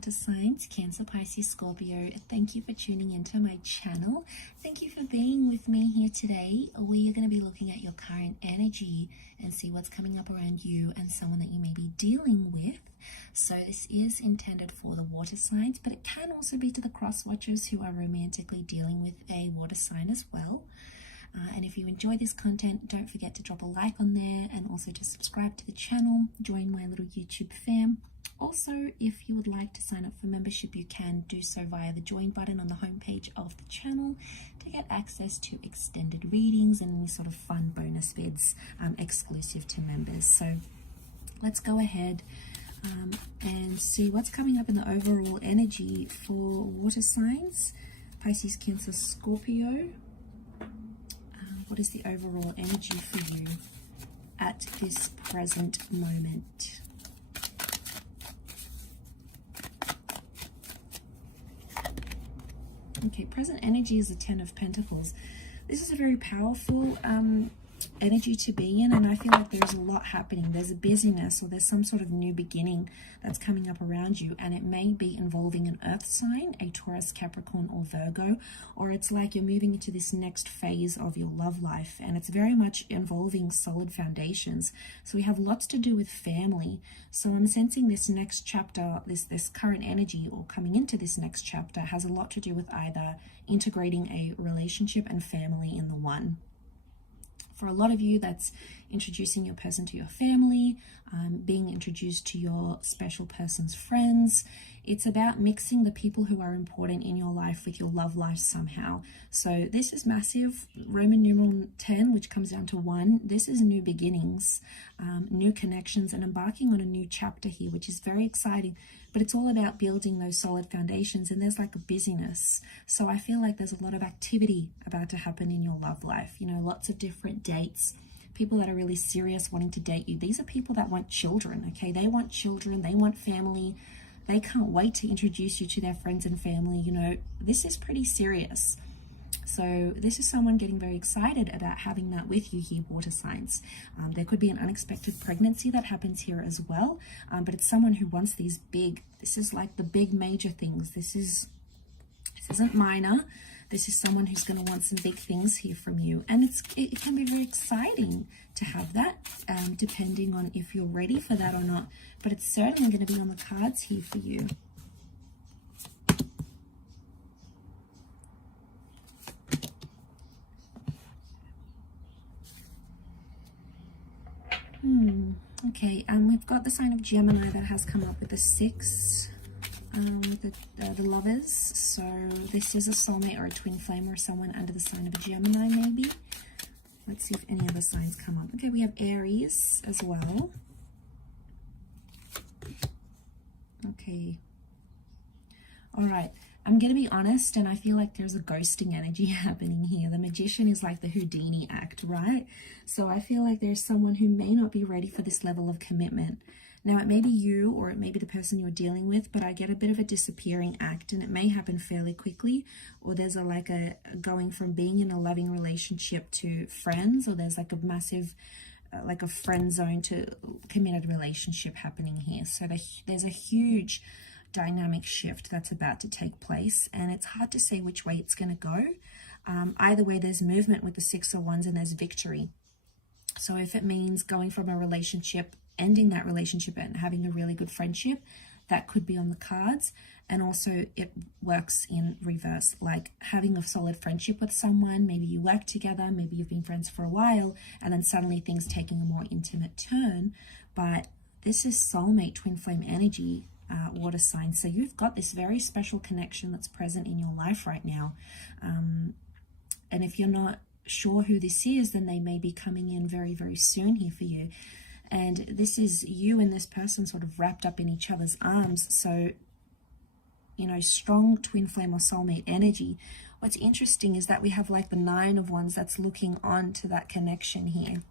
water signs, Cancer, Pisces, Scorpio. Thank you for tuning into my channel. Thank you for being with me here today. We are going to be looking at your current energy and see what's coming up around you and someone that you may be dealing with. So this is intended for the water signs, but it can also be to the cross watchers who are romantically dealing with a water sign as well. And if you enjoy this content, don't forget to drop a like on there and also to subscribe to the channel, join my little YouTube fam. Also, if you would like to sign up for membership, you can do so via the join button on the homepage of the channel to get access to extended readings and any sort of fun bonus vids exclusive to members. So let's go ahead and see what's coming up in the overall energy for water signs, Pisces, Cancer, Scorpio. What is the overall energy for you at this present moment? Okay, present energy is the Ten of Pentacles. This is a very powerful energy to be in, and I feel like there's a lot happening. There's a busyness, or there's some sort of new beginning that's coming up around you, and it may be involving an earth sign, a Taurus, Capricorn, or Virgo, or it's like you're moving into this next phase of your love life, and it's very much involving solid foundations. So we have lots to do with family. So I'm sensing this next chapter, this current energy, or coming into this next chapter, has a lot to do with either integrating a relationship and family in the one. For a lot of you, that's introducing your person to your family, being introduced to your special person's friends. It's about mixing the people who are important in your life with your love life somehow. So this is massive. Roman numeral 10, which comes down to 1. This is new beginnings, new connections, and embarking on a new chapter here, which is very exciting. But it's all about building those solid foundations, and there's like a busyness. So I feel like there's a lot of activity about to happen in your love life. You know, lots of different dates, people that are really serious wanting to date you. These are people that want children, okay? They want children, they want family. They can't wait to introduce you to their friends and family. You know, this is pretty serious. So this is someone getting very excited about having that with you here, water signs. There could be an unexpected pregnancy that happens here as well, but it's someone who wants these big, this is like the big major things. This isn't minor. This is someone who's going to want some big things here from you. And it can be very exciting to have that, depending on if you're ready for that or not. But it's certainly going to be on the cards here for you. Okay, we've got the sign of Gemini that has come up with the 6, with the lovers. So this is a soulmate or a twin flame or someone under the sign of a Gemini maybe. Let's see if any other signs come up. Okay, we have Aries as well. Okay. All right. I'm going to be honest, and I feel like there's a ghosting energy happening here. The Magician is like the Houdini act, right? So I feel like there's someone who may not be ready for this level of commitment. Now, it may be you or it may be the person you're dealing with, but I get a bit of a disappearing act, and it may happen fairly quickly, or there's a going from being in a loving relationship to friends, or there's like a massive like a friend zone to committed relationship happening here. So there's a huge dynamic shift that's about to take place, and it's hard to say which way it's going to go. Either way, there's movement with the 6 of Wands, and there's victory. So if it means going from a relationship, ending that relationship and having a really good friendship, that could be on the cards. And also it works in reverse, like having a solid friendship with someone. Maybe you work together, maybe you've been friends for a while, and then suddenly things taking a more intimate turn. But this is soulmate twin flame energy, water sign. So you've got this very special connection that's present in your life right now. And if you're not sure who this is, then they may be coming in very, very soon here for you. And this is you and this person sort of wrapped up in each other's arms. So, you know, strong twin flame or soulmate energy. What's interesting is that we have like the 9 of Wands that's looking on to that connection here.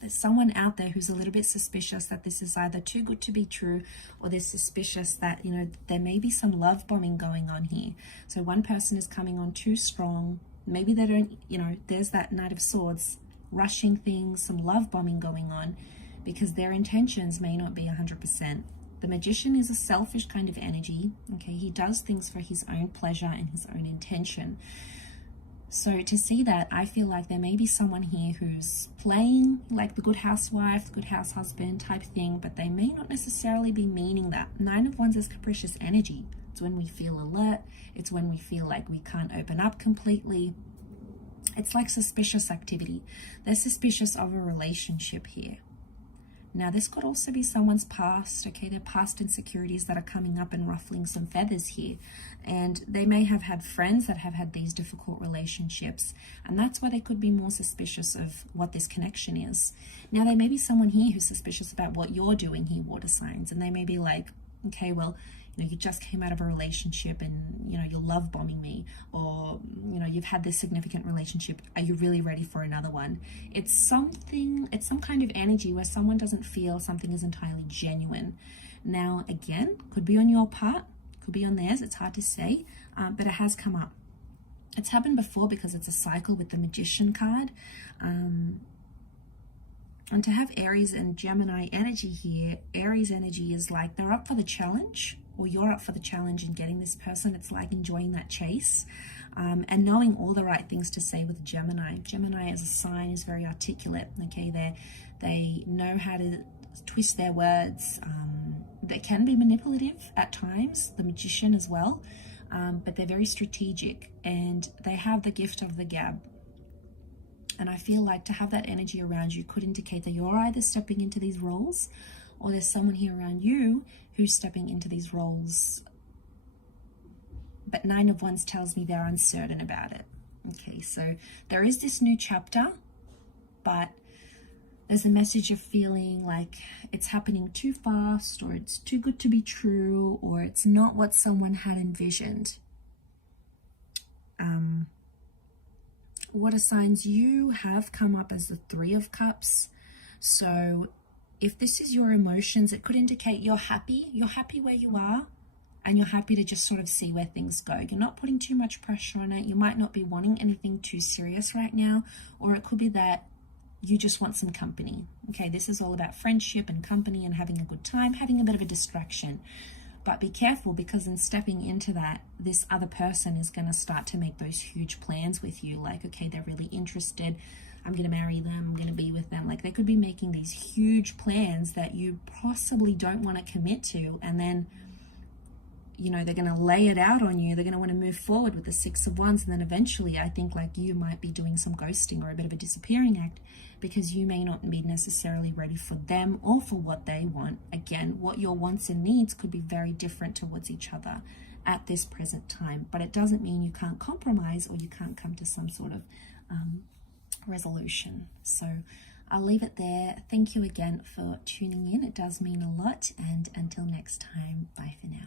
There's someone out there who's a little bit suspicious that this is either too good to be true, or they're suspicious that, you know, there may be some love bombing going on here. So one person is coming on too strong. Maybe they don't, you know, there's that Knight of Swords, rushing things, some love bombing going on, because their intentions may not be 100%. The Magician is a selfish kind of energy. Okay, he does things for his own pleasure and his own intention. So to see that, I feel like there may be someone here who's playing like the good housewife, good house husband type thing, but they may not necessarily be meaning that. 9 of Wands is capricious energy. It's when we feel alert. It's when we feel like we can't open up completely. It's like suspicious activity. They're suspicious of a relationship here. Now, this could also be someone's past, okay? Their past insecurities that are coming up and ruffling some feathers here. And they may have had friends that have had these difficult relationships. And that's why they could be more suspicious of what this connection is. Now, there may be someone here who's suspicious about what you're doing here, water signs. And they may be like, okay, well, you just came out of a relationship and, you're love bombing me, or, you've had this significant relationship. Are you really ready for another one? It's some kind of energy where someone doesn't feel something is entirely genuine. Now, again, could be on your part, could be on theirs. It's hard to say, but it has come up. It's happened before because it's a cycle with the Magician card. And to have Aries and Gemini energy here, Aries energy is like they're up for the challenge, or you're up for the challenge in getting this person. It's like enjoying that chase and knowing all the right things to say with Gemini. Gemini as a sign is very articulate, okay? They know how to twist their words. They can be manipulative at times, the Magician as well, but they're very strategic and they have the gift of the gab. And I feel like to have that energy around you could indicate that you're either stepping into these roles, or there's someone here around you who's stepping into these roles. But 9 of Wands tells me they're uncertain about it. Okay, so there is this new chapter, but there's a message of feeling like it's happening too fast, or it's too good to be true, or it's not what someone had envisioned. Water signs, you have come up as the 3 of Cups. So if this is your emotions, it could indicate you're happy where you are, and you're happy to just sort of see where things go. You're not putting too much pressure on it. You might not be wanting anything too serious right now, or it could be that you just want some company. Okay, this is all about friendship and company and having a good time, having a bit of a distraction. But be careful, because in stepping into that, this other person is going to start to make those huge plans with you. Like, okay, they're really interested. I'm going to marry them. I'm going to be with them. Like, they could be making these huge plans that you possibly don't want to commit to. And then, they're going to lay it out on you. They're going to want to move forward with the 6 of Wands. And then eventually, I think like you might be doing some ghosting or a bit of a disappearing act, because you may not be necessarily ready for them or for what they want. Again, what your wants and needs could be very different towards each other at this present time. But it doesn't mean you can't compromise or you can't come to some sort of resolution. So I'll leave it there. Thank you again for tuning in. It does mean a lot. And until next time, bye for now.